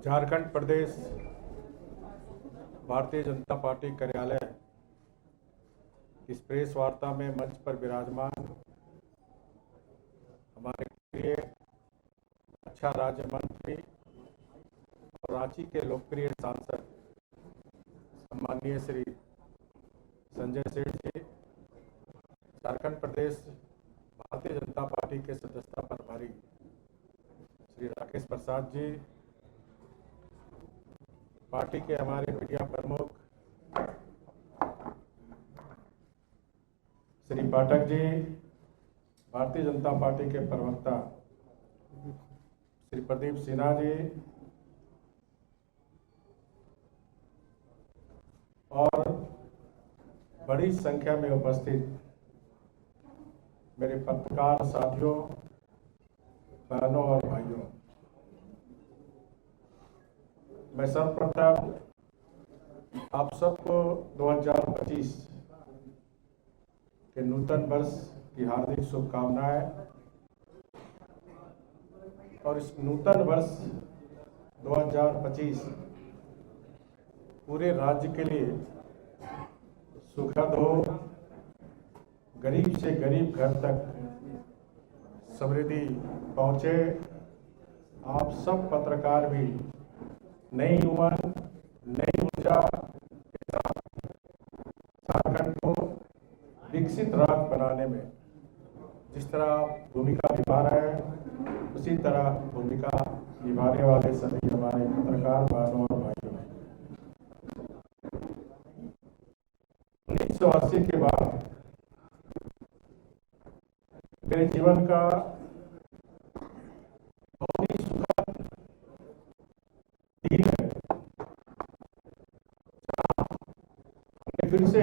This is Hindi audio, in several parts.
झारखंड प्रदेश भारतीय जनता पार्टी कार्यालय इस प्रेस वार्ता में मंच पर विराजमान हमारे प्रिय अच्छा राज्य मंत्री और रांची के लोकप्रिय सांसद सम्माननीय श्री संजय सेठ जी, झारखंड प्रदेश भारतीय जनता पार्टी के सदस्यता प्रभारी श्री राकेश प्रसाद जी, पार्टी के हमारे मीडिया प्रमुख श्री पाठक जी, भारतीय जनता पार्टी के प्रवक्ता श्री प्रदीप सिन्हा जी और बड़ी संख्या में उपस्थित मेरे पत्रकार साथियों, बहनों और भाइयों, मैं सर्वप्रथम आप सबको 2025 के नूतन वर्ष की हार्दिक शुभकामनाएं और इस नूतन वर्ष 2025 पूरे राज्य के लिए सुखद हो, गरीब से गरीब घर तक समृद्धि पहुंचे। आप सब पत्रकार भी नई उमंग, नई ऊर्जा के साथ झारखंड को विकसित राज्य बनाने में जिस तरह भूमिका निभा रहे हैं, उसी तरह भूमिका निभाने वाले सभी हमारे पत्रकार बहनों और भाइयों, 1980 के बाद मेरे जीवन का बहुत ही सुखद दिन है। फिर से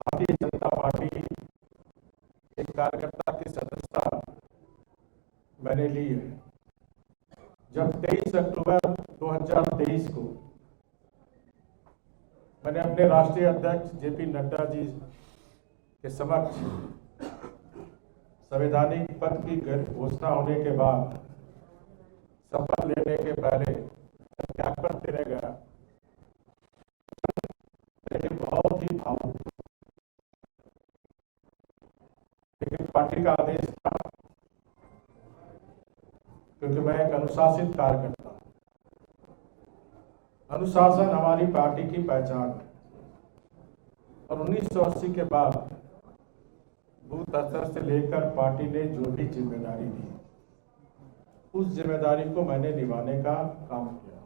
भारतीय जनता पार्टी एक कार्यकर्ता की सदस्यता मैंने ली है। जब 23 अक्टूबर 2023 को मैंने अपने राष्ट्रीय अध्यक्ष जेपी नड्डा जी के समक्ष संवैधानिक पद की घोषणा होने के बाद शपथ लेने के पहले त्यागपत्र देने गया, लेकिन बहुत ही भावुक, लेकिन पार्टी का आदेश था, क्योंकि मैं एक अनुशासित कार्यकर्ता हूं। अनुशासन हमारी पार्टी की पहचान है और 1980 के बाद बूथ स्तर से लेकर पार्टी ने जो भी जिम्मेदारी दी, उस जिम्मेदारी को मैंने निभाने का काम किया।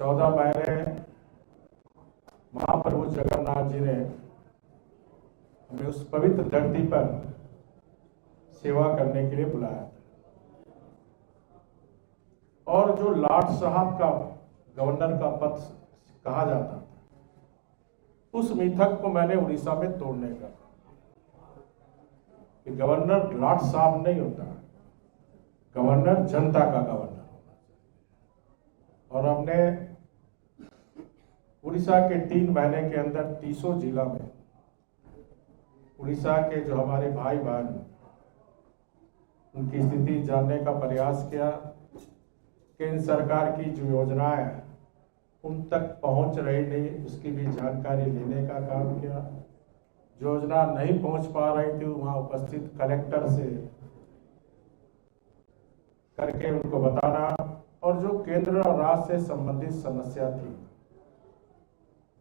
14 महीने महाप्रभु जगन्नाथ जी ने हमें उस पवित्र धरती पर सेवा करने के लिए बुलाया था और जो लॉर्ड साहब का गवर्नर का पद कहा जाता था, उस मिथक को मैंने उड़ीसा में तोड़ने का, कि गवर्नर लॉर्ड साहब नहीं होता, गवर्नर जनता का गवर्नर होना चाहिए। और हमने उड़ीसा के 3 महीने के अंदर 30 जिला में उड़ीसा के जो हमारे भाई बहन उनकी स्थिति जानने का प्रयास किया। केंद्र सरकार की जो योजनाएं उन तक पहुंच रही नहीं, उसकी भी जानकारी लेने का काम किया। योजना नहीं पहुंच पा रही थी, वहां उपस्थित कलेक्टर से करके उनको बताना, और जो केंद्र और राज्य से संबंधित समस्या थी,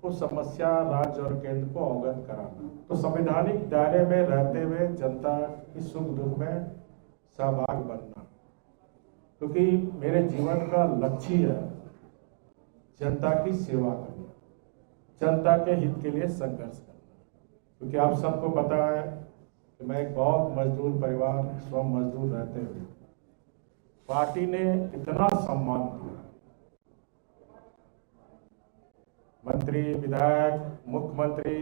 वो समस्या राज्य और केंद्र को अवगत कराना। तो संवैधानिक दायरे में रहते हुए जनता की सुख दुख में सहभागी बनना, क्योंकि मेरे जीवन का लक्ष्य है जनता की सेवा करना, जनता के हित के लिए संघर्ष करना। क्योंकि आप सबको पता है कि मैं एक बहुत मजदूर परिवार, स्वयं मजदूर रहते हुए पार्टी ने इतना सम्मान दिया, मंत्री, विधायक, मुख्यमंत्री,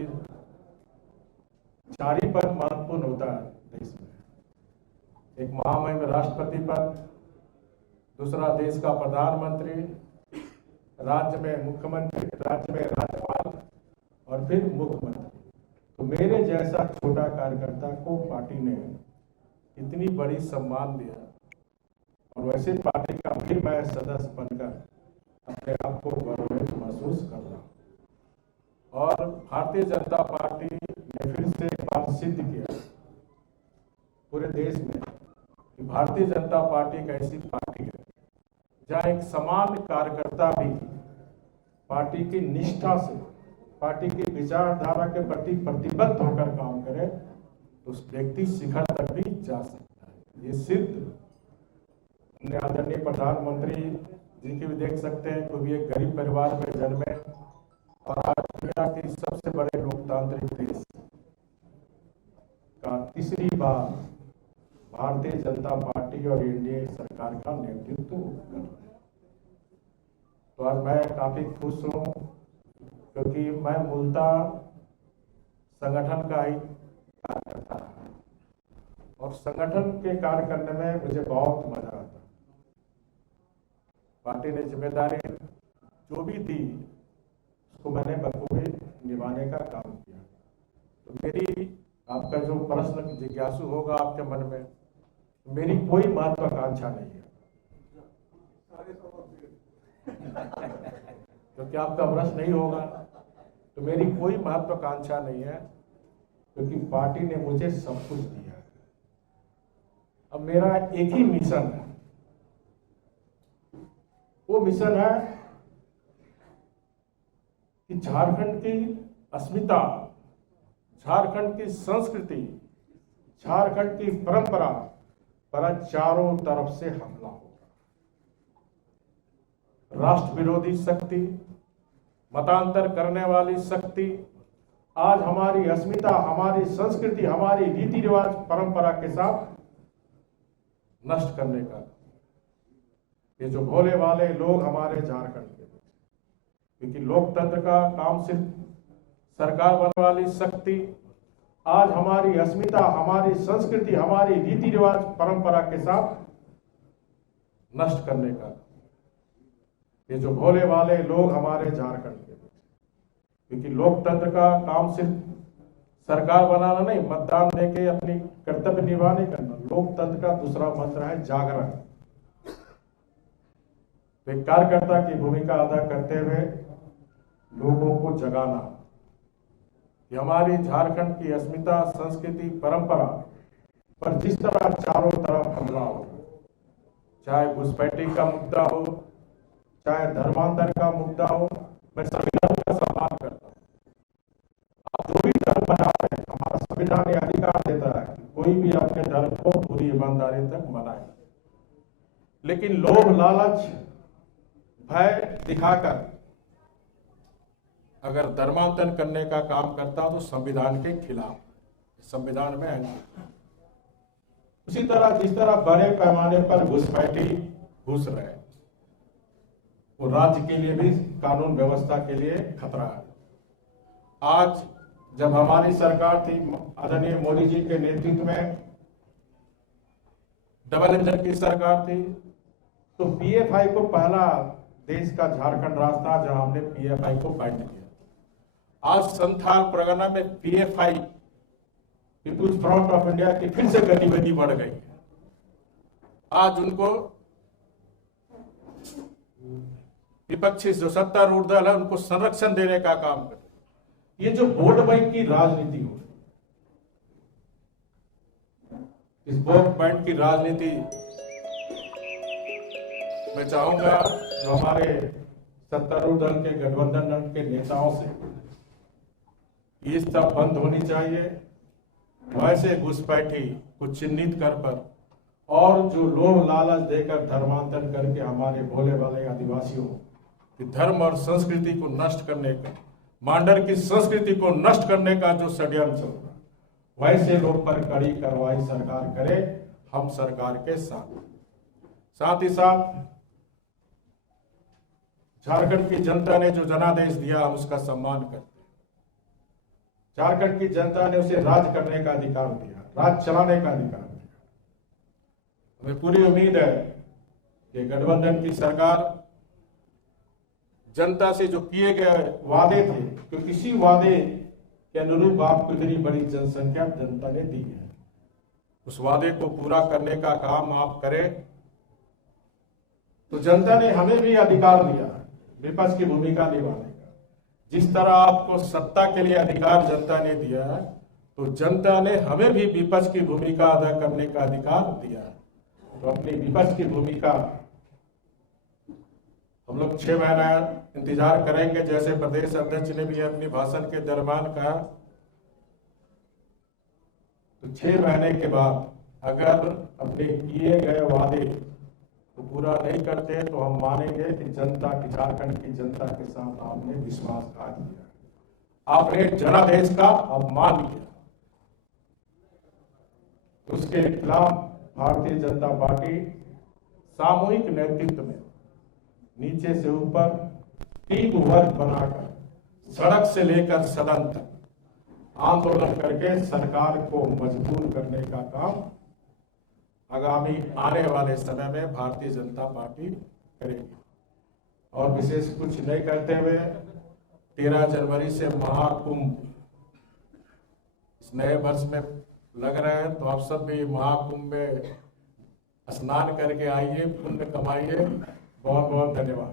4 ही पद महत्वपूर्ण होता है देश में। एक महामहिम राष्ट्रपति पद, दूसरा देश का प्रधानमंत्री, राज्य में मुख्यमंत्री, राज्य में राज्यपाल और फिर मुख्यमंत्री। तो मेरे जैसा छोटा कार्यकर्ता को पार्टी ने इतनी बड़ी सम्मान दिया और वैसे पार्टी का भी मैं सदस्य बनकर अपने आप को गौरवित महसूस कर रहा हूँ। और भारतीय जनता पार्टी ने फिर से एक बार सिद्ध किया पूरे देश में कि भारतीय जनता पार्टी एक ऐसी पार्टी है जहाँ एक सामान्य कार्यकर्ता भी पार्टी की निष्ठा से, पार्टी की विचारधारा के प्रति प्रतिबद्ध होकर काम करे तो उस व्यक्ति शिखर तक भी जा सकता है। ये सिद्ध अपने आदरणीय प्रधानमंत्री जी की भी देख सकते हैं, कोई भी एक गरीब परिवार में जन्मे और आज दुनिया के सबसे बड़े लोकतांत्रिक देश का तीसरी बार भारतीय जनता पार्टी और एनडीए सरकार का नेतृत्व कर रहे हैं। तो आज मैं काफी खुश हूँ क्योंकि मैं मूलतः संगठन का ही कार्य करता रहा और संगठन के कार्य करने में मुझे बहुत मजा आता है। पार्टी ने जिम्मेदारी जो भी दी उसको मैंने बखूबी निभाने का काम किया। तो मेरी, आपका जो प्रश्न जिज्ञासु होगा आपके मन में, मेरी कोई महत्वाकांक्षा नहीं है क्योंकि आपका प्रश्न नहीं होगा तो मेरी कोई महत्वाकांक्षा नहीं है क्योंकि पार्टी ने मुझे सब कुछ दिया है। अब मेरा एक ही मिशन है, वो मिशन है कि झारखंड की अस्मिता, झारखंड की संस्कृति, झारखंड की परंपरा पर चारों तरफ से हमला होगा। राष्ट्र विरोधी शक्ति, मतांतर करने वाली शक्ति आज हमारी अस्मिता, हमारी संस्कृति, हमारी रीति रिवाज, परंपरा के साथ नष्ट करने का, ये जो भोले वाले लोग हमारे झारखंड के, क्योंकि लोकतंत्र का काम सिर्फ सरकार बनने वाली शक्ति आज हमारी अस्मिता, हमारी संस्कृति, हमारी रीति रिवाज, परंपरा के साथ नष्ट करने का, ये जो भोले वाले लोग हमारे झारखंड के, क्योंकि लोकतंत्र का काम सिर्फ सरकार बनाना नहीं, मतदान देके अपनी कर्तव्य निभाने करना। लोकतंत्र का दूसरा मंत्र है जागरण। तो एक कार्यकर्ता की भूमिका अदा करते हुए लोगों को जगाना कि हमारी झारखंड की अस्मिता, संस्कृति, परंपरा पर जिस तरह चारों तरफ हमला हो, चाहे घुसपैठी का मुद्दा हो, चाहे धर्मांतर का मुद्दा हो, मैं संविधान का सम्मान करता हूँ। आप जो भी धर्म मनाते हैं, हमारा संविधान ये अधिकार देता है कि कोई भी अपने धर्म को पूरी ईमानदारी तक मनाए, लेकिन लोभ, लालच, भय दिखाकर अगर धर्मांतरण करने का काम करता तो संविधान के खिलाफ, संविधान में अंकित। उसी तरह जिस तरह बड़े पैमाने पर घुसपैठी घुस रहे, वो राज्य के लिए भी, कानून व्यवस्था के लिए खतरा है। आज जब हमारी सरकार थी, आदरणीय मोदी जी के नेतृत्व में डबल इंजन की सरकार थी, तो पीएफआई को पहला देश का झारखंड राज्य था जहां हमने पीएफआई को बैन किया। आज संथाल परगना में PFI, people's front of India की फिर से गतिविधि बढ़ गई है। आज उनको विपक्षी जो सत्तारूढ़ दल है उनको संरक्षण देने का काम करे। ये जो वोट बैंक की राजनीति हो, इस वोट बैंक की राजनीति मैं चाहूंगा जो हमारे सत्तारूढ़ दल के गठबंधन के नेताओं से ये सब बंद होनी चाहिए। वैसे घुसपैठी को चिन्हित कर पर और जो लोभ लालच देकर धर्मांतरण करके हमारे भोले वाले आदिवासियों की धर्म और संस्कृति को नष्ट करने का, मांडर की संस्कृति को नष्ट करने का जो षड्यंत्र चल रहा, वैसे लोग पर कड़ी कार्रवाई सरकार करे। हम सरकार के साथ ही साथ झारखंड की जनता ने जो जनादेश दिया, हम उसका सम्मान करते हैं। झारखंड की जनता ने उसे राज करने का अधिकार दिया, राज चलाने का अधिकार दिया। हमें पूरी उम्मीद है कि गठबंधन की सरकार जनता से जो किए गए वादे थे, तो किसी वादे के अनुरूप आपको इतनी बड़ी जनसंख्या जनता ने दी है, उस वादे को पूरा करने का काम आप करें तो जनता ने हमें भी अधिकार दिया विपक्ष की भूमिका निभाने का। जिस तरह आपको सत्ता के लिए अधिकार जनता ने दिया है, तो जनता ने हमें भी विपक्ष की भूमिका अदा करने का अधिकार दिया है। तो अपनी विपक्ष की भूमिका हम लोग 6 महीना इंतजार करेंगे, जैसे प्रदेश अध्यक्ष ने भी अपने भाषण के दरमियान कहा। तो 6 महीने के बाद अगर अपने किए गए वादे तो पूरा नहीं करते तो हम मानेंगे कि जनता की, झारखंड की जनता के साथ आपने विश्वासघात किया, आपने जनादेश का अपमान किया। उसके खिलाफ भारतीय जनता पार्टी सामूहिक नेतृत्व में नीचे से ऊपर टीम वर्क बनाकर सड़क से लेकर सदन तक आंदोलन करके सरकार को मजबूर करने का काम आगामी आने वाले समय में भारतीय जनता पार्टी करेगी। और विशेष कुछ नहीं करते हुए 13 जनवरी से महाकुंभ इस नए वर्ष में लग रहे हैं, तो आप सब भी महाकुंभ में स्नान करके आइए, पुण्य कमाइए। बहुत बहुत धन्यवाद।